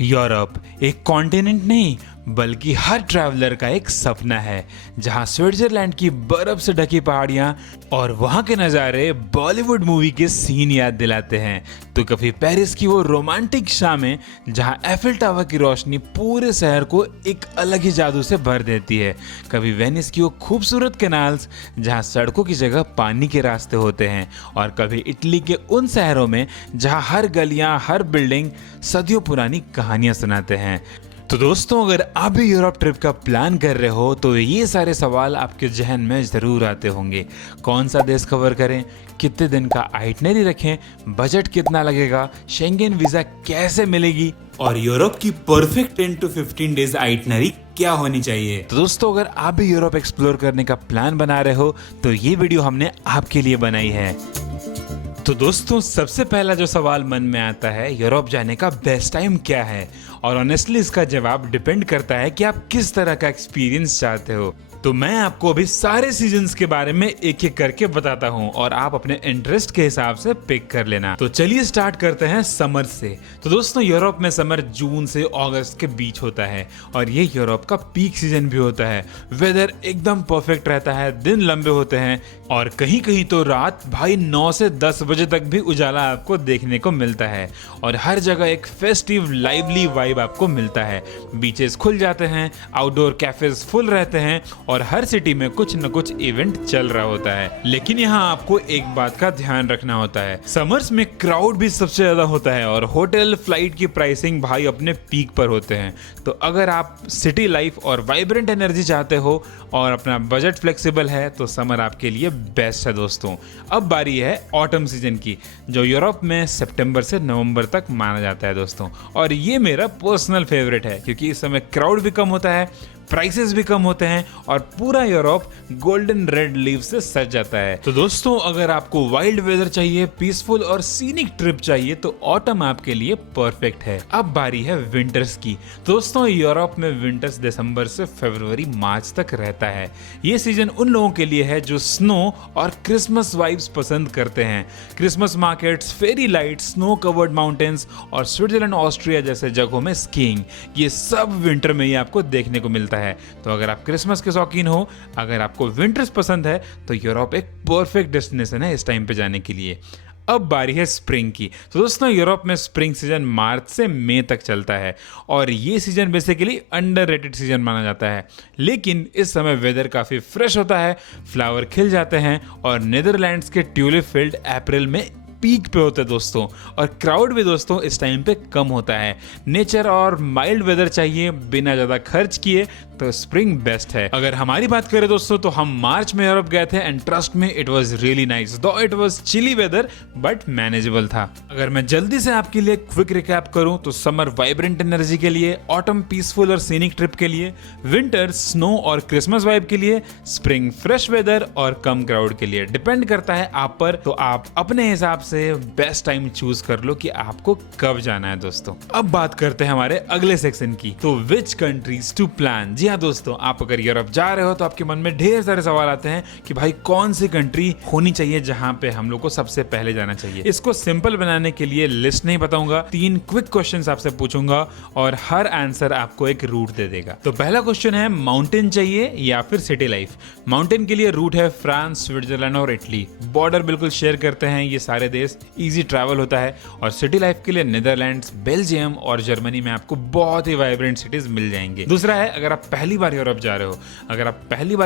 Europe एक continent नहीं बल्कि हर ट्रैवलर का एक सपना है, जहां स्विट्जरलैंड की बर्फ से ढकी पहाड़ियां और वहां के नज़ारे बॉलीवुड मूवी के सीन याद दिलाते हैं। तो कभी पेरिस की वो रोमांटिक शामें जहां एफिल टावर की रोशनी पूरे शहर को एक अलग ही जादू से भर देती है, कभी वेनिस की वो खूबसूरत कैनाल्स जहां सड़कों की जगह पानी के रास्ते होते हैं, और कभी इटली के उन शहरों में जहां हर गलियां हर बिल्डिंग सदियों पुरानी कहानियां सुनाते हैं। तो दोस्तों, अगर आप भी यूरोप ट्रिप का प्लान कर रहे हो तो ये सारे सवाल आपके जहन में ज़रूर आते होंगे। कौन सा देश कवर करें, कितने दिन का आइटनरी रखें, बजट कितना लगेगा, शेंगेन वीज़ा कैसे मिलेगी, और यूरोप की परफेक्ट 10 to 15 डेज आइटनरी क्या होनी चाहिए। तो दोस्तों, अगर आप भी यूरोप एक्सप्लोर करने का प्लान बना रहे हो तो ये वीडियो हमने आपके लिए बनाई है। तो दोस्तों, सबसे पहला जो सवाल मन में आता है, यूरोप जाने का बेस्ट टाइम क्या है? और ऑनेस्टली इसका जवाब डिपेंड करता है कि आप किस तरह का एक्सपीरियंस चाहते हो। तो मैं आपको अभी सारे सीजन्स के बारे में एक एक करके बताता हूँ और आप अपने इंटरेस्ट के हिसाब से पिक कर लेना। तो चलिए स्टार्ट करते हैं समर से। तो दोस्तों, यूरोप में समर जून से अगस्त के बीच होता है और ये यूरोप का पीक सीजन भी होता है। वेदर एकदम परफेक्ट रहता है, दिन लंबे होते हैं और कहीं कहीं तो रात भाई 9 से 10 बजे तक भी उजाला आपको देखने को मिलता है और हर जगह एक फेस्टिव लाइवली वाइब आपको मिलता है। बीचेस खुल जाते हैं, आउटडोर कैफेज फुल रहते हैं और हर सिटी में कुछ न कुछ इवेंट चल रहा होता है। लेकिन यहाँ आपको एक बात का ध्यान रखना होता है, समर्स में क्राउड भी सबसे ज्यादा होता है और होटल फ्लाइट की प्राइसिंग भाई अपने पीक पर होते हैं। तो अगर आप सिटी लाइफ और वाइब्रेंट एनर्जी चाहते हो और अपना बजट फ्लेक्सिबल है तो समर आपके लिए बेस्ट है दोस्तों। अब बारी है ऑटम सीजन की, जो यूरोप में सितंबर से नवंबर तक माना जाता है दोस्तों। और ये मेरा पर्सनल फेवरेट है क्योंकि इस समय क्राउड भी कम होता है, प्राइसेस भी कम होते हैं और पूरा यूरोप गोल्डन रेड लीव से सज जाता है। तो दोस्तों, अगर आपको वाइल्ड वेदर चाहिए, पीसफुल और सीनिक ट्रिप चाहिए तो ऑटम आपके लिए परफेक्ट है। अब बारी है विंटर्स की। दोस्तों, यूरोप में विंटर्स दिसंबर से फरवरी मार्च तक रहता है। ये सीजन उन लोगों के लिए है जो स्नो और क्रिसमस वाइब्स पसंद करते हैं। Christmas markets, fairy light, snow covered mountains और स्विट्जरलैंड, ऑस्ट्रिया जैसे जगहों में स्कीइंग, ये सब विंटर में ही आपको देखने को मिलता है। तो अगर आप क्रिसमस के शौकीन हो, अगर आपको विंटर्स पसंद है तो यूरोप एक परफेक्ट डेस्टिनेशन है इस टाइम पे जाने के लिए। अब बारी है स्प्रिंग की। तो दोस्तों, यूरोप में स्प्रिंग सीजन मार्च से मई तक चलता है और ये सीजन बेसिकली अंडररेटेड सीजन माना जाता है। लेकिन इस समय वेदर काफ़ी फ्रेश होता है, फ्लावर खिल जाते हैं और नीदरलैंड्स के ट्यूलिप फील्ड अप्रैल में पीक पे होते हैं दोस्तों। और क्राउड भी दोस्तों इस टाइम पे कम होता है। नेचर और माइल्ड वेदर चाहिए बिना ज़्यादा खर्च किए तो स्प्रिंग बेस्ट है। अगर हमारी बात करें दोस्तों तो हम मार्च में यूरोप गए थे एंड ट्रस्ट में it was really nice, though it was chilly weather but manageable था। अगर मैं जल्दी से आपके लिए क्विक रिकैप करूं तो समर वाइब्रेंट एनर्जी के लिए, ऑटम पीसफुल और सीनिक ट्रिप के लिए, विंटर स्नो और क्रिसमस वाइब के लिए, स्प्रिंग फ्रेश वेदर और कम क्राउड के लिए। डिपेंड करता है आप पर, तो आप अपने हिसाब से बेस्ट टाइम चूज कर लो कि आपको कब जाना है दोस्तों। अब बात करते हैं हमारे अगले सेक्शन की, तो विच कंट्रीज टू प्लान। जी हाँ दोस्तों, आप अगर यूरोप जा रहे हो तो आपके मन में ढेर सारे सवाल आते हैं कि भाई कौन सी कंट्री होनी चाहिए जहां पे हम लोग को सबसे पहले जाना चाहिए। इसको सिंपल बनाने के लिए लिस्ट नहीं बताऊंगा, 3 क्विक क्वेश्चंस आपसे पूछूंगा और हर आंसर आपको एक रूट दे देगा। तो पहला क्वेश्चन है, माउंटेन चाहिए या फिर सिटी लाइफ? माउंटेन के लिए रूट है फ्रांस, स्विट्जरलैंड और इटली, बॉर्डर बिल्कुल शेयर करते हैं ये सारे देश, इजी ट्रैवल होता है। और सिटी लाइफ के लिए नीदरलैंड्स, बेल्जियम और जर्मनी में आपको बहुत ही वाइब्रेंट सिटीज मिल जाएंगे। दूसरा है, अगर आप पहली बार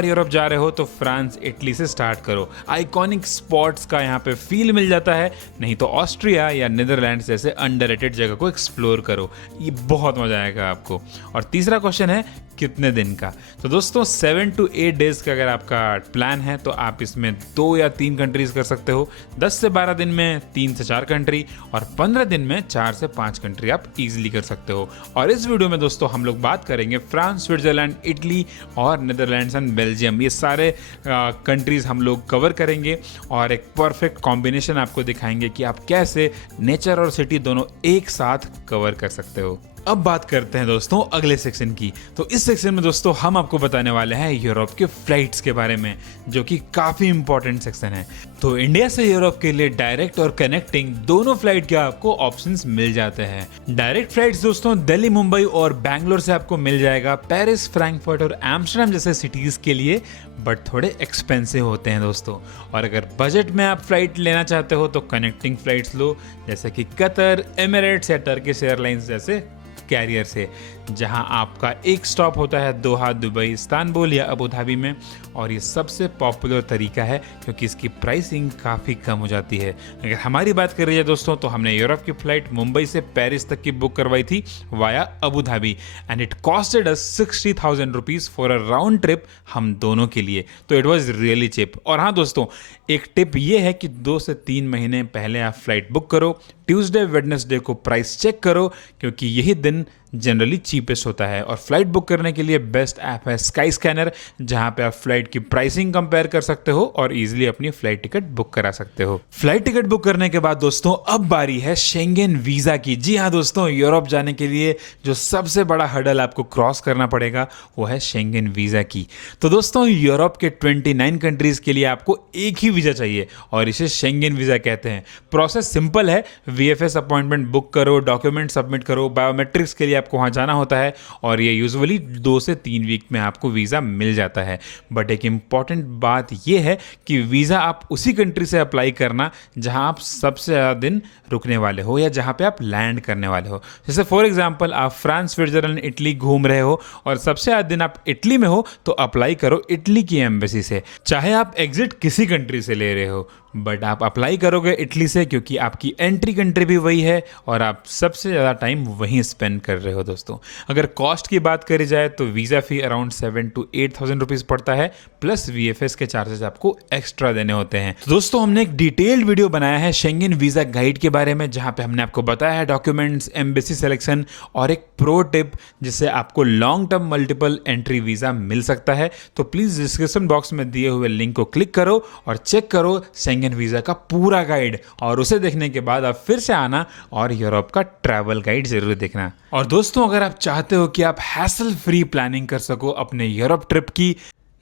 यूरोप जा रहे हो तो फ्रांस, इटली से स्टार्ट करो, आइकॉनिक स्पॉट्स का यहाँ पे फील मिल जाता है। नहीं तो ऑस्ट्रिया या नीदरलैंड्स जैसे अंडररेटेड जगह को एक्सप्लोर करो, ये बहुत मजा आएगा आपको। और तीसरा क्वेश्चन है, कितने दिन का? तो दोस्तों 7 to 8 डेज का अगर आपका प्लान है तो आप इसमें 2 या 3 कंट्रीज कर सकते हो। 10 से 12 दिन में 3 से 4 कंट्री और 15 दिन में 4 से 5 कंट्री आप इजीली कर सकते हो। और इस वीडियो में दोस्तों हम लोग बात करेंगे फ्रांस, स्विट्जरलैंड, इटली और नीदरलैंड्स एंड बेल्जियम, ये सारे कंट्रीज हम लोग कवर करेंगे और एक परफेक्ट कॉम्बिनेशन आपको दिखाएंगे कि आप कैसे नेचर और सिटी दोनों एक साथ कवर कर सकते हो। अब बात करते हैं दोस्तों अगले सेक्शन की। तो इस सेक्शन में दोस्तों हम आपको बताने वाले हैं यूरोप के फ्लाइट्स के बारे में, जो कि काफी इंपॉर्टेंट सेक्शन है। तो इंडिया से यूरोप के लिए डायरेक्ट और कनेक्टिंग दोनों फ्लाइट के आपको ऑप्शंस मिल जाते हैं। डायरेक्ट फ्लाइट्स दोस्तों दिल्ली, मुंबई और बैंगलोर से आपको मिल जाएगा पेरिस, फ्रैंकफर्ट और एम्स्टर्डम जैसे सिटीज के लिए, बट थोड़े एक्सपेंसिव होते हैं दोस्तों। और अगर बजट में आप फ्लाइट लेना चाहते हो तो कनेक्टिंग फ्लाइट्स लो, जैसे कि कतर, एमिरेट्स या टर्किश एयरलाइंस जैसे कैरियर से, जहां आपका एक स्टॉप होता है दोहा, दुबई, इस्तांबुल या अबू धाबी में। और ये सबसे पॉपुलर तरीका है क्योंकि इसकी प्राइसिंग काफ़ी कम हो जाती है। अगर हमारी बात कर रही है दोस्तों, तो हमने यूरोप की फ्लाइट मुंबई से पेरिस तक की बुक करवाई थी via Abu Dhabi, and it costed us 60,000 rupees for a round trip हम दोनों के लिए। तो इट वॉज रियली चिप। और हाँ दोस्तों, एक टिप ये है कि 2 से 3 महीने पहले आप फ्लाइट बुक करो। ट्यूसडे, वेडनेसडे को प्राइस चेक करो क्योंकि यही दिन जनरली चीपेस्ट होता है। और फ्लाइट बुक करने के लिए बेस्ट ऐप है स्काई स्कैनर, जहां पे आप फ्लाइट की प्राइसिंग कंपेयर कर सकते हो और इजीली अपनी फ्लाइट टिकट बुक करा सकते हो। फ्लाइट टिकट बुक करने के बाद दोस्तों अब बारी है शेंगेन वीजा की। जी हाँ दोस्तों, यूरोप जाने के लिए जो सबसे बड़ा हर्डल आपको क्रॉस करना पड़ेगा वो है शेंगेन वीजा की। तो दोस्तों यूरोप के 29 कंट्रीज के लिए आपको एक ही वीजा चाहिए और इसे शेंगेन वीजा कहते हैं। प्रोसेस सिंपल है, VFS अपॉइंटमेंट बुक करो, डॉक्यूमेंट सबमिट करो, बायोमेट्रिक्स के लिए आपको वहाँ जाना होता है और ये यूजुअली 2 से 3 वीक में आपको वीज़ा मिल जाता है। बट एक इम्पॉर्टेंट बात ये है कि वीज़ा आप उसी कंट्री से अप्लाई करना जहाँ आप सबसे ज़्यादा दिन रुकने वाले हो या जहाँ पे आप लैंड करने वाले हो। जैसे फॉर एग्जांपल आप फ्रांस, स्विट्जरलैंड, इटली घूम रहे हो और सबसे ज़्यादा दिन आप इटली में हो, तो अप्लाई करो इटली की एम्बेसी से। चाहे आप एग्जिट किसी कंट्री से ले रहे हो, बट आप अप्लाई करोगे इटली से क्योंकि आपकी एंट्री कंट्री भी वही है और आप सबसे ज़्यादा टाइम वहीं स्पेंड कर रहे हो दोस्तों। अगर कॉस्ट की बात करी जाए तो visa fee around 7 to 8,000 rupees पड़ता है, प्लस VFS के चार्जेस आपको एक्स्ट्रा देने होते हैं। तो दोस्तों हमने एक डिटेल्ड वीडियो बनाया है शेंगेन वीज़ा गाइड के बारे में, जहाँ पे हमने आपको बताया है डॉक्यूमेंट्स, एम्बेसी सिलेक्शन और एक प्रो टिप जिससे आपको long term multiple entry visa मिल सकता है। तो प्लीज़ डिस्क्रिप्शन बॉक्स में दिए हुए लिंक को क्लिक करो और चेक करो शेंगेन वीजा का पूरा गाइड, और उसे देखने के बाद आप फिर से आना और यूरोप का ट्रैवल गाइड जरूर देखना। और दोस्तों अगर आप चाहते हो कि आप हैसल फ्री प्लानिंग कर सको अपने यूरोप ट्रिप की,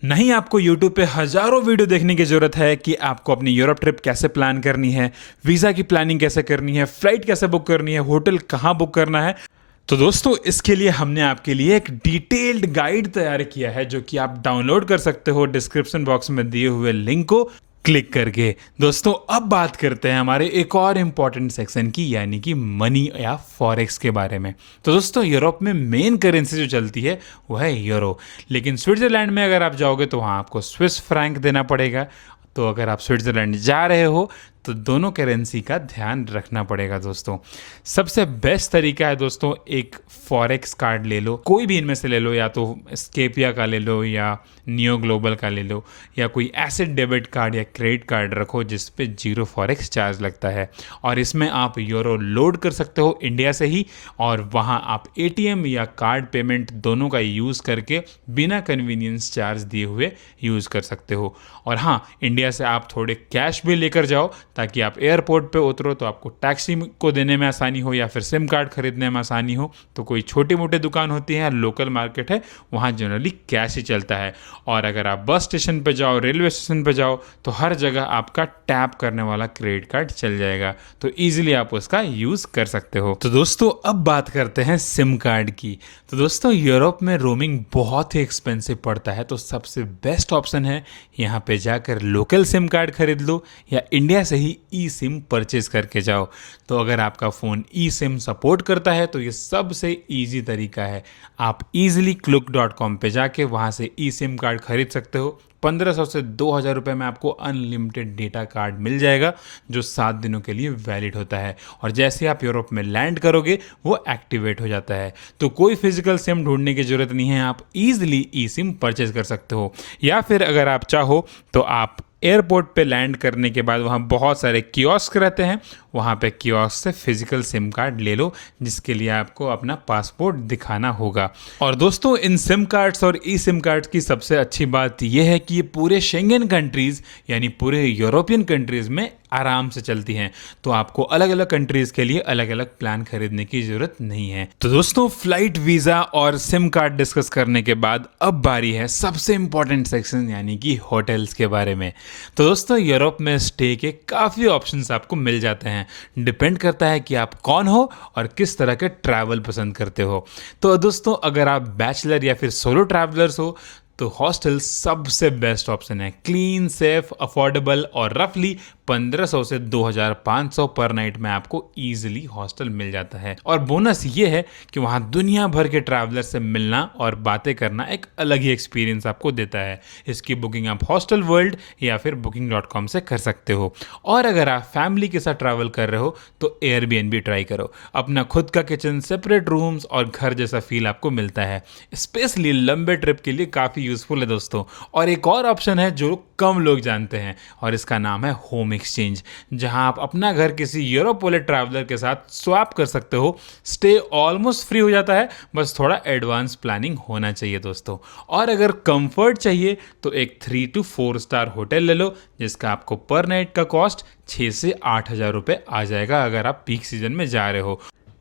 नहीं आपको YouTube पे हजारों वीडियो देखने की जरूरत है कि आपको अपनी यूरोप ट्रिप कैसे प्लान करनी है, वीजा की प्लानिंग कैसे करनी है, फ्लाइट कैसे बुक करनी है, होटल कहाँ बुक करना है, तो दोस्तों इसके लिए हमने आपके लिए एक डिटेल्ड गाइड तैयार किया है जो कि आप डाउनलोड कर सकते हो डिस्क्रिप्शन बॉक्स में दिए हुए लिंक को क्लिक करके। दोस्तों अब बात करते हैं हमारे एक और इम्पॉर्टेंट सेक्शन की, यानी कि मनी या फॉरेक्स के बारे में। तो दोस्तों यूरोप में मेन करेंसी जो चलती है वो है यूरो, लेकिन स्विट्जरलैंड में अगर आप जाओगे तो वहाँ आपको स्विस फ्रैंक देना पड़ेगा। तो अगर आप स्विट्जरलैंड जा रहे हो तो दोनों करेंसी का ध्यान रखना पड़ेगा दोस्तों। सबसे बेस्ट तरीका है दोस्तों, एक फॉरेक्स कार्ड ले लो, कोई भी इनमें से ले लो, या तो स्केपिया का ले लो या नियो ग्लोबल का ले लो, या कोई एसेट डेबिट कार्ड या क्रेडिट कार्ड रखो जिस पे 0 फॉरेक्स चार्ज लगता है। और इसमें आप यूरो लोड कर सकते हो इंडिया से ही, और वहाँ आप ATM या कार्ड पेमेंट दोनों का यूज़ करके बिना कन्वीनियंस चार्ज दिए हुए यूज़ कर सकते हो। और हाँ, इंडिया से आप थोड़े कैश भी लेकर जाओ ताकि आप एयरपोर्ट पे उतरो तो आपको टैक्सी को देने में आसानी हो या फिर सिम कार्ड खरीदने में आसानी हो। तो कोई छोटी मोटी दुकान होती है, लोकल मार्केट है, वहाँ जनरली कैश ही चलता है। और अगर आप बस स्टेशन पे जाओ, रेलवे स्टेशन पे जाओ, तो हर जगह आपका टैप करने वाला क्रेडिट कार्ड चल जाएगा, तो ईजिली आप उसका यूज़ कर सकते हो। तो दोस्तों अब बात करते हैं सिम कार्ड की। तो दोस्तों यूरोप में रोमिंग बहुत ही एक्सपेंसिव पड़ता है, तो सबसे बेस्ट ऑप्शन है यहाँ पे जाकर लोकल सिम कार्ड खरीद लो या इंडिया से ही ई सिम परचेज करके जाओ। तो अगर आपका फ़ोन ई सिम सपोर्ट करता है तो ये सबसे ईजी तरीका है। आप ईजिली Klook.com पे जाके वहाँ से ई सिम कार्ड खरीद सकते हो। 1500 से 2000 रुपये में आपको अनलिमिटेड डेटा कार्ड मिल जाएगा जो 7 दिनों के लिए वैलिड होता है, और जैसे आप यूरोप में लैंड करोगे वो एक्टिवेट हो जाता है। तो कोई फिजिकल सिम ढूंढने की ज़रूरत नहीं है, आप ईजिली ई सिम परचेज कर सकते हो। या फिर अगर आप चाहो तो आप एयरपोर्ट पे लैंड करने के बाद वहाँ बहुत सारे कियोस्क रहते हैं, वहाँ पे कियोस्क से फिजिकल सिम कार्ड ले लो जिसके लिए आपको अपना पासपोर्ट दिखाना होगा। और दोस्तों इन सिम कार्ड्स और ई सिम कार्ड्स की सबसे अच्छी बात यह है कि ये पूरे शेंगेन कंट्रीज़ यानी पूरे यूरोपियन कंट्रीज़ में आराम से चलती हैं, तो आपको अलग अलग कंट्रीज के लिए अलग अलग प्लान खरीदने की जरूरत नहीं है। तो दोस्तों, फ्लाइट वीजा और सिम कार्ड डिस्कस करने के बाद अब बारी है सबसे इंपॉर्टेंट सेक्शन यानी कि होटल्स के बारे में। तो दोस्तों, यूरोप में स्टे के काफ़ी ऑप्शंस आपको मिल जाते हैं। डिपेंड करता है कि आप कौन हो और किस तरह के ट्रैवल पसंद करते हो। तो दोस्तों, अगर आप बैचलर या फिर सोलो ट्रैवलर्स हो तो हॉस्टल सबसे बेस्ट ऑप्शन है। क्लीन, सेफ, अफोर्डेबल और रफली 1500 से 2500 पर नाइट में आपको इजीली हॉस्टल मिल जाता है। और बोनस ये है कि वहाँ दुनिया भर के ट्रैवलर से मिलना और बातें करना एक अलग ही एक्सपीरियंस आपको देता है। इसकी बुकिंग आप हॉस्टल वर्ल्ड या फिर booking.com से कर सकते हो। और अगर आप फैमिली के साथ ट्रैवल कर रहे हो तो एयरबीएनबी ट्राई करो। अपना खुद का किचन, सेपरेट रूम्स और घर जैसा फील आपको मिलता है। स्पेशली लंबे ट्रिप के लिए काफ़ी यूजफुल है दोस्तों। और एक और ऑप्शन है जो कम लोग जानते हैं और इसका नाम है होम एक्सचेंज, जहां आप अपना घर किसी यूरोप वाले ट्रैवलर के साथ स्वैप कर सकते हो। स्टे ऑलमोस्ट फ्री हो जाता है, बस थोड़ा एडवांस प्लानिंग होना चाहिए दोस्तों। और अगर कंफर्ट चाहिए तो एक 3 to 4 स्टार होटल ले लो, जिसका आपको पर नाइट का कॉस्ट 6 से 8 हज़ार रुपये आ जाएगा अगर आप पीक सीजन में जा रहे हो।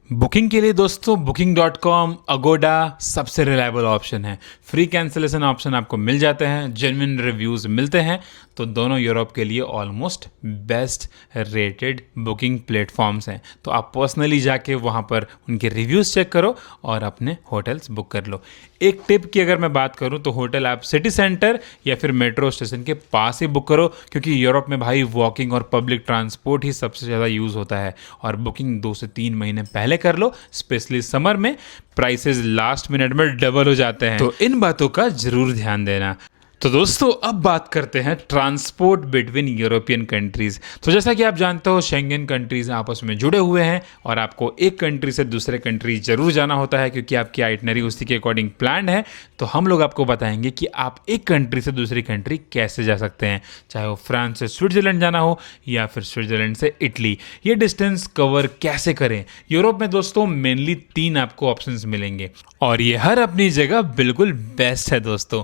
बुकिंग के लिए दोस्तों booking.com, अगोडा सबसे रिलायबल ऑप्शन है। फ्री कैंसिलेशन ऑप्शन आपको मिल जाते हैं, जेन्युइन रिव्यूज़ मिलते हैं। तो दोनों यूरोप के लिए almost best rated booking platforms हैं। तो आप पर्सनली जाके वहाँ पर उनके रिव्यूज़ चेक करो और अपने होटल्स बुक कर लो। एक टिप की अगर मैं बात करूँ तो होटल आप सिटी सेंटर या फिर मेट्रो स्टेशन के पास ही बुक करो, क्योंकि यूरोप में भाई वॉकिंग और पब्लिक ट्रांसपोर्ट ही सबसे ज़्यादा यूज़ होता है। और बुकिंग 2 से 3 महीने पहले कर लो, स्पेशली समर में प्राइसेस लास्ट मिनट में डबल हो जाते हैं। तो इन बातों का जरूर ध्यान देना। तो दोस्तों, अब बात करते हैं ट्रांसपोर्ट बिटवीन यूरोपियन कंट्रीज़। तो जैसा कि आप जानते हो, शेंगन कंट्रीज़ आपस में जुड़े हुए हैं और आपको एक कंट्री से दूसरे कंट्री ज़रूर जाना होता है, क्योंकि आपकी आइटनरी उसी के अकॉर्डिंग प्लान है। तो हम लोग आपको बताएंगे कि आप एक कंट्री से दूसरी कंट्री कैसे जा सकते हैं, चाहे वो फ्रांस से स्विट्ज़रलैंड जाना हो या फिर स्विट्ज़रलैंड से इटली। ये डिस्टेंस कवर कैसे करें। यूरोप में दोस्तों मेनली 3 आपको ऑप्शंस मिलेंगे और ये हर अपनी जगह बिल्कुल बेस्ट है दोस्तों।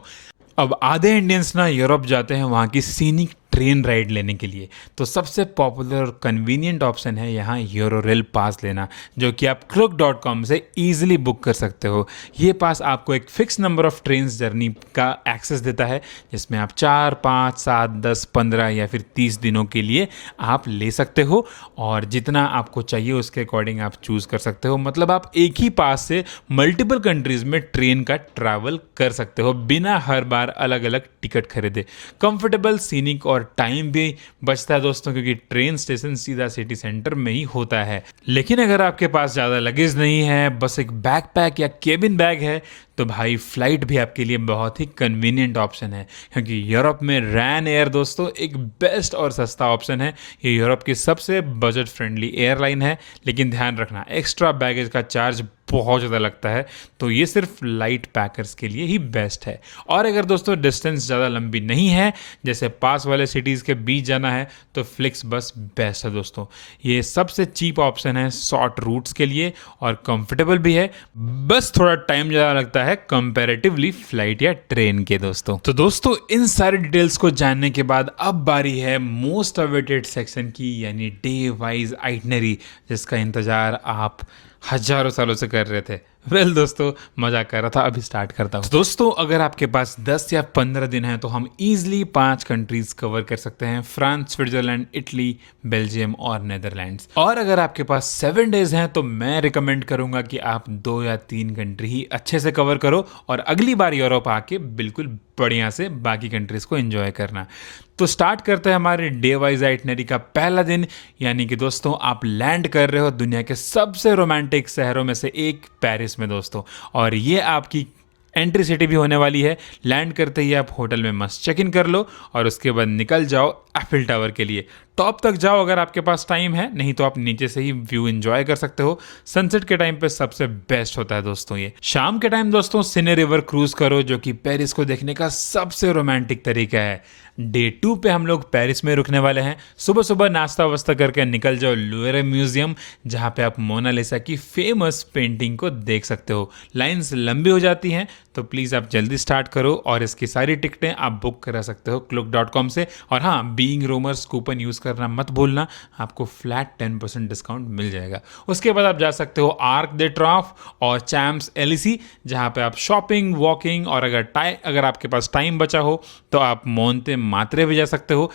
अब आधे इंडियंस ना यूरोप जाते हैं वहाँ की सीनिक ट्रेन राइड लेने के लिए। तो सबसे पॉपुलर और कन्वीनियंट ऑप्शन है यहाँ यूरोरेल पास लेना, जो कि आप Klook.com से ईजिली बुक कर सकते हो। ये पास आपको एक fix number of train journey का एक्सेस देता है, जिसमें आप 4, 5, 7, 10, 15 या फिर 30 दिनों के लिए आप ले सकते हो। और जितना आपको चाहिए उसके अकॉर्डिंग आप चूज़ कर सकते हो। मतलब आप एक ही पास से मल्टीपल कंट्रीज़ में ट्रेन का ट्रैवल कर सकते हो बिना हर बार अलग अलग टिकट खरीदे। कंफर्टेबल, सीनिक और टाइम भी बचता है दोस्तों, क्योंकि ट्रेन स्टेशन सीधा सिटी सेंटर में ही होता है। लेकिन अगर आपके पास ज़्यादा लगेज नहीं है, बस एक बैकपैक या केबिन बैग है, तो भाई फ्लाइट भी आपके लिए बहुत ही कन्वीनियंट ऑप्शन है, क्योंकि यूरोप में रैन एयर दोस्तों एक बेस्ट और सस्ता ऑप्शन है। ये यूरोप की सबसे बजट फ्रेंडली एयरलाइन है, लेकिन ध्यान रखना एक्स्ट्रा बैगेज का चार्ज बहुत ज़्यादा लगता है, तो ये सिर्फ लाइट पैकर्स के लिए ही बेस्ट है। और अगर दोस्तों डिस्टेंस ज़्यादा लंबी नहीं है, जैसे पास वाले सिटीज़ के बीच जाना है, तो फ्लिक्स बस बेस्ट है दोस्तों। ये सबसे चीप ऑप्शन है शॉर्ट रूट्स के लिए और कंफर्टेबल भी है, बस थोड़ा टाइम ज़्यादा लगता है कंपैरेटिवली फ्लाइट या ट्रेन के दोस्तों। तो दोस्तों, इन सारे डिटेल्स को जानने के बाद अब बारी है मोस्ट अवेटेड सेक्शन की, यानी डे वाइज आइटनरी, जिसका इंतजार आप हजारों सालों से कर रहे थे। दोस्तों, मजाक कर रहा था, अभी स्टार्ट करता हूँ। दोस्तों, अगर आपके पास 10 या 15 दिन हैं तो हम इजीली 5 कंट्रीज कवर कर सकते हैं: फ्रांस, स्विट्जरलैंड, इटली, बेल्जियम और नेदरलैंड्स। और अगर आपके पास 7 डेज हैं तो मैं रिकमेंड करूंगा कि आप 2 या 3 कंट्री ही अच्छे से कवर करो और अगली बार यूरोप आके बिल्कुल बढ़िया से बाकी कंट्रीज को एंजॉय करना। तो स्टार्ट करते हैं हमारे डे वाइज आइटनरी का पहला दिन, यानी कि दोस्तों आप लैंड कर रहे हो दुनिया के सबसे रोमांटिक शहरों में से एक पेरिस में दोस्तों। और ये आपकी एंट्री सिटी भी होने वाली है। लैंड करते ही आप होटल में मस्त चेक इन कर लो और उसके बाद निकल जाओ एफिल टावर के लिए। टॉप तक जाओ अगर आपके पास टाइम है, नहीं तो आप नीचे से ही व्यू एंजॉय कर सकते हो। सनसेट के टाइम पे सबसे बेस्ट होता है दोस्तों ये। शाम के टाइम दोस्तों सिने रिवर क्रूज करो, जो कि पेरिस को देखने का सबसे रोमांटिक तरीका है। डे 2 पे हम लोग पेरिस में रुकने वाले हैं। सुबह सुबह नाश्ता वास्ता करके निकल जाओ लुवरे म्यूजियम, जहाँ पे आप मोनालिसा की फेमस पेंटिंग को देख सकते हो। लाइंस लंबी हो जाती हैं तो प्लीज़ आप जल्दी स्टार्ट करो, और इसकी सारी टिकटें आप बुक करा सकते हो Klook.com से। और हाँ, बीइंग रोमर्स कूपन यूज़ करना मत भूलना, आपको फ्लैट 10% डिस्काउंट मिल जाएगा। उसके बाद आप जा सकते हो आर्क दे ट्राफ और चैम्प्स एलिसी, जहाँ पे आप शॉपिंग, वॉकिंग, और अगर आपके पास टाइम बचा हो तो आप मोंते मात्रे भी जा सकते हो,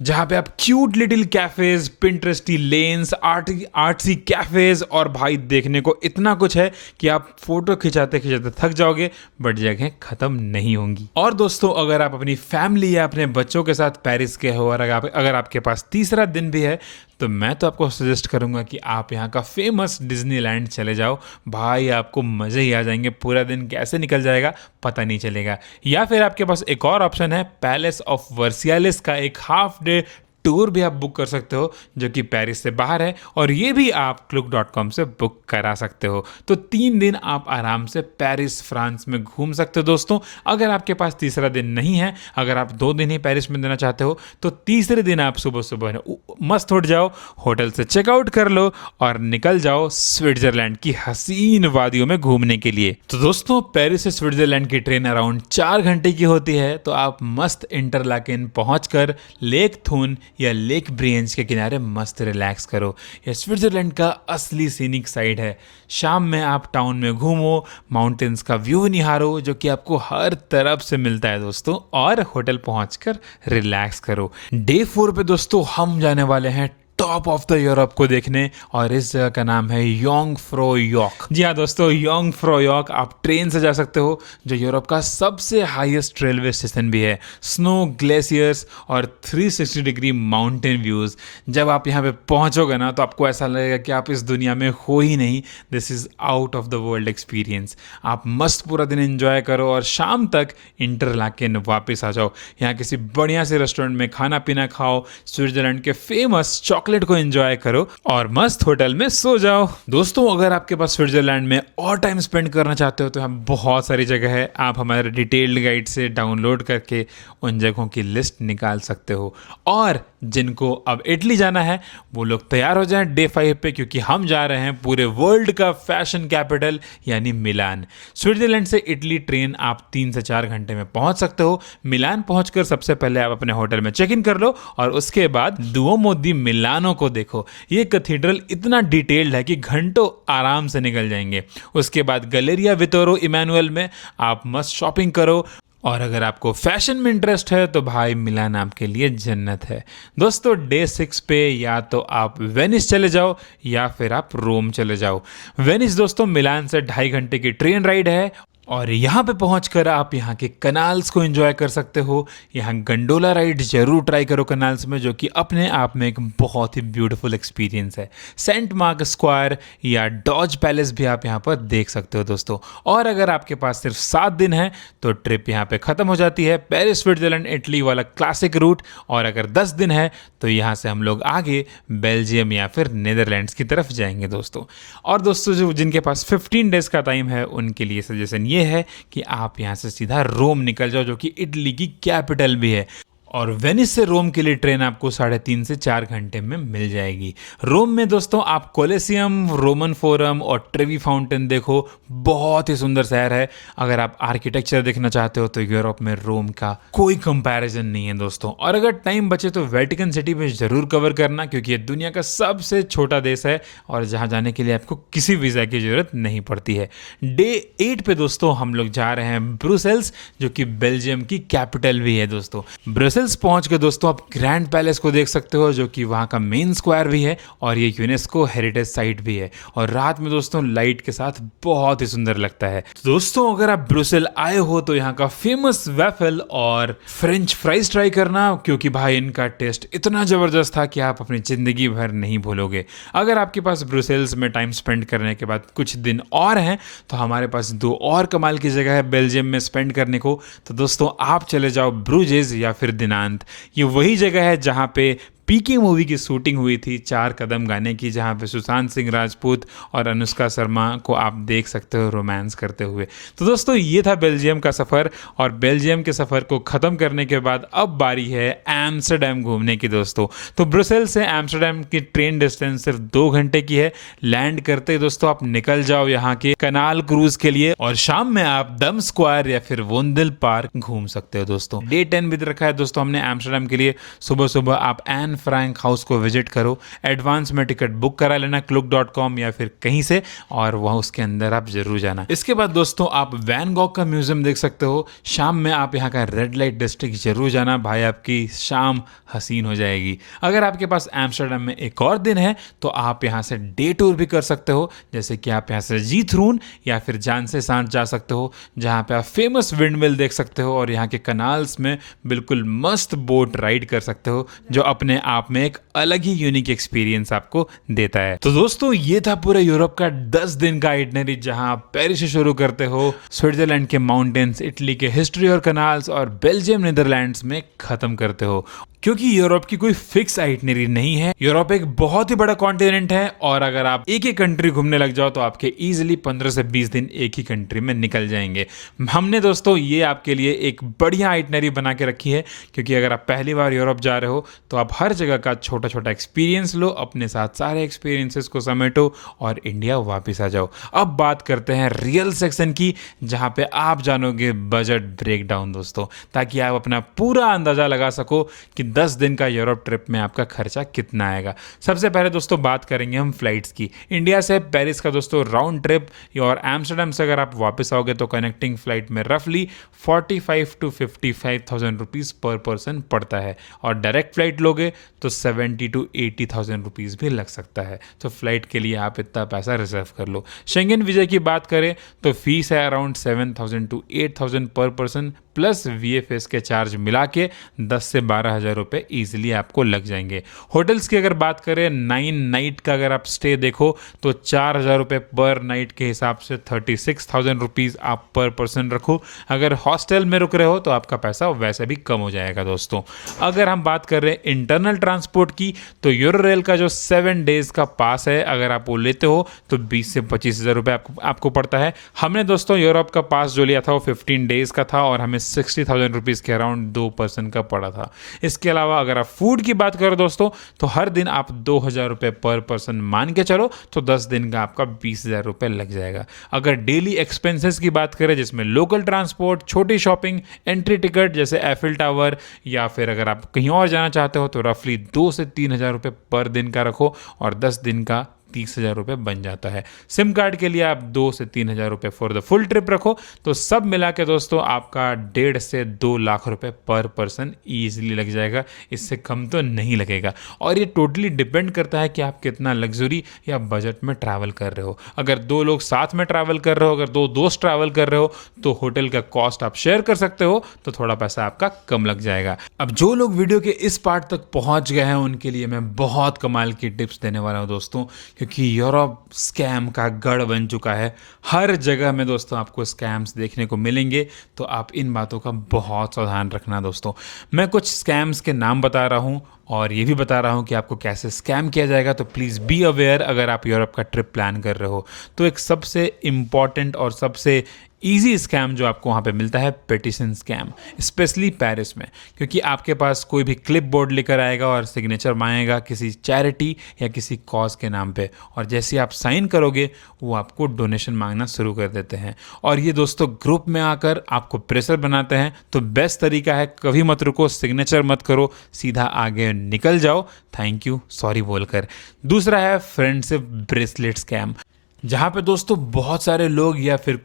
जहाँ पे आप cute little cafes, Pinteresty lanes, artsy cafes, और भाई देखने को इतना कुछ है कि आप फोटो खिंचाते खिंचाते थक जाओगे, बट जगह खत्म नहीं होंगी। और दोस्तों, अगर आप अपनी फैमिली या अपने बच्चों के साथ पेरिस के हो और अगर आपके पास तीसरा दिन भी है, तो मैं तो आपको सजेस्ट करूंगा कि आप यहाँ का फेमस डिज्नीलैंड चले जाओ। भाई आपको मज़े ही आ जाएंगे, पूरा दिन कैसे निकल जाएगा पता नहीं चलेगा। या फिर आपके पास एक और ऑप्शन है, पैलेस ऑफ वर्सियालिस का एक हाफ डे टूर भी आप बुक कर सकते हो, जो कि पेरिस से बाहर है, और ये भी आप Klook.com से बुक करा सकते हो। तो 3 दिन आप आराम से पेरिस फ्रांस में घूम सकते हो दोस्तों। अगर आपके पास तीसरा दिन नहीं है, अगर आप 2 दिन ही पेरिस में देना चाहते हो, तो तीसरे दिन आप सुबह सुबह मस्त उठ जाओ, होटल से चेकआउट कर लो और निकल जाओ स्विट्जरलैंड की हसीन वादियों में घूमने के लिए। तो दोस्तों, पेरिस से स्विट्जरलैंड की ट्रेन अराउंड 4 घंटे की होती है, तो आप मस्त इंटरलाकेन पहुंचकर लेक थून या लेक ब्रियंज के किनारे मस्त रिलैक्स करो। यह स्विट्जरलैंड का असली सीनिक साइड है। शाम में आप टाउन में घूमो, माउंटेन्स का व्यू निहारो, जो कि आपको हर तरफ से मिलता है दोस्तों, और होटल पहुंचकर रिलैक्स करो। डे 4 पे दोस्तों हम जाने वाले हैं टॉप ऑफ द यूरोप को देखने, और इस जगह का नाम है योंगफ्रोयॉक। जी हाँ दोस्तों, योंगफ्रोयॉक आप ट्रेन से जा सकते हो, जो यूरोप का सबसे हाईएस्ट रेलवे स्टेशन भी है। स्नो, ग्लेशियर्स और 360 डिग्री माउंटेन व्यूज़। जब आप यहाँ पे पहुँचोगे ना, तो आपको ऐसा लगेगा कि आप इस दुनिया में हो ही नहीं। This is out of the world experience. आप मस्त पूरा दिन एंजॉय करो और शाम तक इंटरलाकेन वापस आ जाओ। यहाँ किसी बढ़िया से रेस्टोरेंट में खाना पीना खाओ, स्विट्जरलैंड के फेमस चॉकलेट को एंजॉय करो, और मस्त होटल में सो जाओ। दोस्तों, अगर आपके पास स्विट्जरलैंड में और टाइम स्पेंड करना चाहते हो, तो यहाँ बहुत सारी जगह है। आप हमारे डिटेल्ड गाइड से डाउनलोड करके उन जगहों की लिस्ट निकाल सकते हो। और जिनको अब इटली जाना है, वो लोग तैयार हो जाएं डे 5 पे, क्योंकि हम जा रहे हैं पूरे वर्ल्ड का फैशन कैपिटल यानी मिलान। स्विट्जरलैंड से इटली ट्रेन आप 3 से 4 घंटे में पहुंच सकते हो। मिलान पहुंचकर सबसे पहले आप अपने होटल में चेक इन कर लो, और उसके बाद दुओमो दी मिलानो को देखो। ये कैथीड्रल इतना डिटेल्ड है कि घंटों आराम से निकल जाएंगे। उसके बाद गैलेरिया विटोरो इमैनुअल में आप मस्त शॉपिंग करो, और अगर आपको फैशन में इंटरेस्ट है तो भाई मिलान आपके लिए जन्नत है। दोस्तों, डे 6 पे या तो आप वेनिस चले जाओ या फिर आप रोम चले जाओ। वेनिस दोस्तों मिलान से 2.5 घंटे की ट्रेन राइड है, और यहाँ पे पहुंचकर आप यहाँ के कनाल्स को एंजॉय कर सकते हो। यहाँ गंडोला राइड जरूर ट्राई करो कनाल्स में, जो कि अपने आप में एक बहुत ही ब्यूटीफुल एक्सपीरियंस है। सेंट मार्क स्क्वायर या डॉज पैलेस भी आप यहाँ पर देख सकते हो दोस्तों। और अगर आपके पास सिर्फ 7 दिन है तो ट्रिप यहाँ पे ख़त्म हो जाती है, पेरिस, स्विट्जरलैंड, इटली वाला क्लासिक रूट। और अगर 10 दिन है तो यहाँ से हम लोग आगे बेल्जियम या फिर नीदरलैंड्स की तरफ जाएंगे दोस्तों। और दोस्तों, जो जिनके पास 15 डेज़ का टाइम है, उनके लिए सजेशन ये है कि आप यहां से सीधा रोम निकल जाओ, जो कि इटली की कैपिटल भी है। और वेनिस से रोम के लिए ट्रेन आपको 3.5 से 4 घंटे में मिल जाएगी। रोम में दोस्तों आप कोलेसियम, रोमन फोरम और ट्रेवी फाउंटेन देखो। बहुत ही सुंदर शहर है। अगर आप आर्किटेक्चर देखना चाहते हो तो यूरोप में रोम का कोई कंपैरिजन नहीं है दोस्तों। और अगर टाइम बचे तो वेटिकन सिटी में जरूर कवर करना, क्योंकि ये दुनिया का सबसे छोटा देश है और जहाँ जाने के लिए आपको किसी वीज़ा की जरूरत नहीं पड़ती है। डे 8 पे दोस्तों हम लोग जा रहे हैं ब्रुसेल्स, जो कि बेल्जियम की कैपिटल भी है दोस्तों। ब्रुसेल्स पहुंच के दोस्तों आप ग्रैंड पैलेस को देख सकते हो, जो कि वहां का मेन स्क्वायर भी है और ये यूनेस्को हेरिटेज साइट भी है। और रात में दोस्तों लाइट के साथ बहुत ही सुंदर लगता है। तो दोस्तों, अगर आप ब्रुसेल आए हो तो यहाँ का फेमस वैफल और फ्रेंच फ्राइज ट्राई करना, क्योंकि भाई इनका टेस्ट इतना जबरदस्त था कि आप अपनी जिंदगी भर नहीं भूलोगे। अगर आपके पास ब्रुसेल्स में टाइम स्पेंड करने के बाद कुछ दिन और हैं, तो हमारे पास 2 और कमाल की जगह है बेल्जियम में स्पेंड करने को। तो दोस्तों आप चले जाओ ब्रूजेस या फिर दिनांत। ये वही जगह है जहाँ पे पीके मूवी की शूटिंग हुई थी, 4 कदम गाने की, जहाँ पे सुशांत सिंह राजपूत और अनुष्का शर्मा को आप देख सकते हो रोमांस करते हुए। तो दोस्तों ये था बेल्जियम का सफ़र, और बेल्जियम के सफ़र को ख़त्म करने के बाद अब बारी है एम्स्टर्डम घूमने की दोस्तों। तो ब्रुसेल से एम्स्टर्डम की ट्रेन डिस्टेंस सिर्फ 2 घंटे की है। लैंड करते ही दोस्तों आप निकल जाओ यहाँ के कनाल क्रूज के लिए, और शाम में आप डम स्क्वायर या फिर वोंदिल पार्क घूम सकते हो दोस्तों। डे 10 भी रखा है दोस्तों हमने एम्स्टर्डम के लिए। सुबह सुबह आप एन फ्रैंक हाउस को विजिट करो, एडवांस में टिकट बुक करा लेना क्लुक.com या फिर कहीं से, और वह उसके अंदर आप जरूर जाना। इसके बाद दोस्तों आप वैन गॉग का म्यूजियम देख सकते हो। शाम में आप यहाँ का रेड लाइट डिस्ट्रिक्ट जरूर जाना भाई, आपकी शाम हसीन हो जाएगी। अगर आपके पास एम्स्टर्डम में एक और दिन है तो आप यहाँ से डे टूर भी कर सकते हो, जैसे कि आप यहाँ से जीथरून या फिर जान से सांड जा सकते हो, जहाँ पे आप फेमस विंडमिल देख सकते हो और यहाँ के कनाल्स में बिल्कुल मस्त बोट राइड कर सकते हो, जो अपने आप में एक अलग ही यूनिक एक्सपीरियंस आपको देता है। तो दोस्तों ये था पूरे यूरोप का 10 दिन का आइटनरी, जहाँ आप पेरिस से शुरू करते हो, स्विट्जरलैंड के माउंटेन्स, इटली के हिस्ट्री और कनाल्स, और बेल्जियम नीदरलैंड्स में खत्म करते हो। क्योंकि यूरोप की कोई फिक्स आइटनरी नहीं है, यूरोप एक बहुत ही बड़ा कॉन्टिनेंट है, और अगर आप एक ही कंट्री घूमने लग जाओ तो आपके इजीली 15 से 20 दिन एक ही कंट्री में निकल जाएंगे। हमने दोस्तों ये आपके लिए एक बढ़िया आइटनरी बना के रखी है, क्योंकि अगर आप पहली बार यूरोप जा रहे हो तो आप हर जगह का छोटा छोटा एक्सपीरियंस लो, अपने साथ सारे एक्सपीरियंसेस को समेटो और इंडिया वापस आ जाओ। अब बात करते हैं रियल सेक्शन की, जहाँ पे आप जानोगे बजट ब्रेकडाउन दोस्तों, ताकि आप अपना पूरा अंदाजा लगा सको कि 10 दिन का यूरोप ट्रिप में आपका खर्चा कितना आएगा। सबसे पहले दोस्तों बात करेंगे हम फ्लाइट्स की। इंडिया से पेरिस का दोस्तों राउंड ट्रिप, और एम्स्टर्डम से अगर आप वापस आओगे तो कनेक्टिंग फ्लाइट में रफली 45 to 55,000 रुपीज़ पर पर्सन पड़ता है, और डायरेक्ट फ्लाइट लोगे तो 70 to 80,000 रुपीज़ भी लग सकता है। तो फ्लाइट के लिए आप इतना पैसा रिजर्व कर लो। शेंगन वीज़ा की बात करें तो फीस है अराउंड 7,000 to 8,000 पर पर्सन, प्लस VFS के चार्ज मिला के 10 से 12,000 रुपये ईजिली आपको लग जाएंगे। होटल्स की अगर बात करें, 9 नाइट का अगर आप स्टे देखो तो 4,000 रुपये पर नाइट के हिसाब से 36,000 रुपीज़ आप पर पर्सन रखो। अगर हॉस्टल में रुक रहे हो तो आपका पैसा वैसे भी कम हो जाएगा दोस्तों। अगर हम बात कर रहे हैं इंटरनल ट्रांसपोर्ट की, तो यूरोरेल का जो 7 डेज़ का पास है, अगर आप वो लेते हो तो 20 से 25,000 रुपये आपको पड़ता है। हमने दोस्तों यूरोप का पास जो लिया था वो 15 डेज़ का था, और हमें 60,000 रुपीज़ के अराउंड 2 पर्सन का पड़ा था। इसके अलावा अगर आप फूड की बात करो दोस्तों, तो हर दिन आप 2,000 रुपये पर पर्सन मान के चलो, तो 10 दिन का आपका 20,000 रुपये लग जाएगा। अगर डेली एक्सपेंसेस की बात करें, जिसमें लोकल ट्रांसपोर्ट, छोटी शॉपिंग, एंट्री टिकट जैसे एफिल टावर, या फिर अगर आप कहीं और जाना चाहते हो तो रफली 2 से 3,000 रुपये पर दिन का रखो, और 10 दिन का 30,000 रुपये बन जाता है। सिम कार्ड के लिए आप 2 से 3,000 रुपये फॉर द फुल ट्रिप रखो, तो सब मिला के दोस्तों आपका 1.5 से 2 लाख रुपये पर पर्सन ईजिली लग जाएगा। इससे कम तो नहीं लगेगा, और ये टोटली डिपेंड करता है कि आप कितना लग्जरी या बजट में ट्रैवल कर रहे हो। अगर 2 लोग साथ में ट्रैवल कर रहे हो, अगर 2 दोस्त ट्रैवल कर रहे हो, तो होटल का कॉस्ट आप शेयर कर सकते हो, तो थोड़ा पैसा आपका कम लग जाएगा। अब जो लोग वीडियो के इस पार्ट तक पहुंच गए हैं उनके लिए मैं बहुत कमाल की टिप्स देने वाला हूं दोस्तों, क्योंकि यूरोप स्कैम का गढ़ बन चुका है। हर जगह में दोस्तों आपको स्कैम्स देखने को मिलेंगे, तो आप इन बातों का बहुत सावधान रखना दोस्तों। मैं कुछ स्कैम्स के नाम बता रहा हूं, और ये भी बता रहा हूं कि आपको कैसे स्कैम किया जाएगा, तो प्लीज़ बी अवेयर अगर आप यूरोप का ट्रिप प्लान कर रहे हो। तो एक सबसे इम्पॉर्टेंट और सबसे ईजी स्कैम जो आपको वहाँ पे मिलता है, पेटिशन स्कैम, स्पेशली पेरिस में, क्योंकि आपके पास कोई भी क्लिप बोर्ड लेकर आएगा और सिग्नेचर मांगेगा किसी चैरिटी या किसी कॉज के नाम पे, और जैसे आप साइन करोगे वो आपको डोनेशन मांगना शुरू कर देते हैं, और ये दोस्तों ग्रुप में आकर आपको प्रेशर बनाते हैं। तो बेस्ट तरीका है, कभी मत रुको, सिग्नेचर मत करो, सीधा आगे निकल जाओ, थैंक यू सॉरी बोलकर। दूसरा है फ्रेंडशिप ब्रेसलेट स्कैम, जहाँ पे दोस्तों बहुत सारे लोग या फिर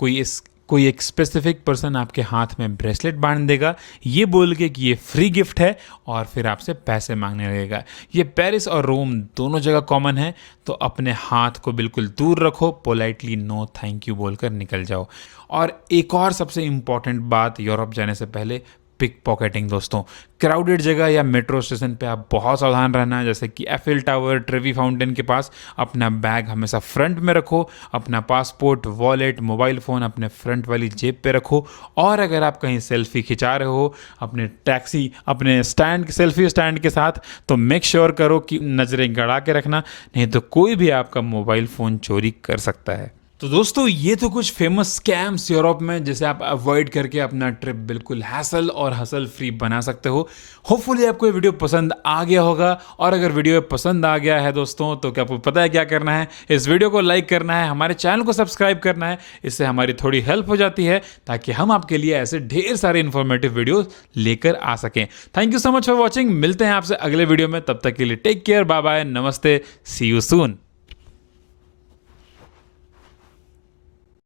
कोई एक स्पेसिफिक पर्सन आपके हाथ में ब्रेसलेट बांध देगा, ये बोल के कि ये फ्री गिफ्ट है, और फिर आपसे पैसे मांगने लगेगा। ये पेरिस और रोम दोनों जगह कॉमन है, तो अपने हाथ को बिल्कुल दूर रखो, पोलाइटली नो थैंक यू बोलकर निकल जाओ। और एक और सबसे इम्पॉर्टेंट बात यूरोप जाने से पहले, पिक पॉकेटिंग दोस्तों। क्राउडेड जगह या मेट्रो स्टेशन पे आप बहुत सावधान रहना है, जैसे कि एफिल टावर, ट्रेवी फाउंटेन के पास अपना बैग हमेशा फ्रंट में रखो, अपना पासपोर्ट, वॉलेट, मोबाइल फ़ोन अपने फ्रंट वाली जेब पे रखो। और अगर आप कहीं सेल्फी खिंचा रहे हो अपने स्टैंड सेल्फी स्टैंड के साथ, तो मेक श्योर करो कि नज़रें गड़ा के रखना, नहीं तो कोई भी आपका मोबाइल फ़ोन चोरी कर सकता है। तो दोस्तों ये तो कुछ फेमस स्कैम्स यूरोप में जिसे आप अवॉइड करके अपना ट्रिप बिल्कुल हैसल और हसल फ्री बना सकते हो। होपफुली आपको ये वीडियो पसंद आ गया होगा, और अगर वीडियो पसंद आ गया है दोस्तों तो क्या आपको पता है क्या करना है? इस वीडियो को लाइक करना है, हमारे चैनल को सब्सक्राइब करना है, इससे हमारी थोड़ी हेल्प हो जाती है ताकि हम आपके लिए ऐसे ढेर सारे इन्फॉर्मेटिव वीडियो लेकर आ सकें। Thank you so much for watching. मिलते हैं आपसे अगले वीडियो में, तब तक के लिए टेक केयर, बाय बाय, नमस्ते, सी यू सून।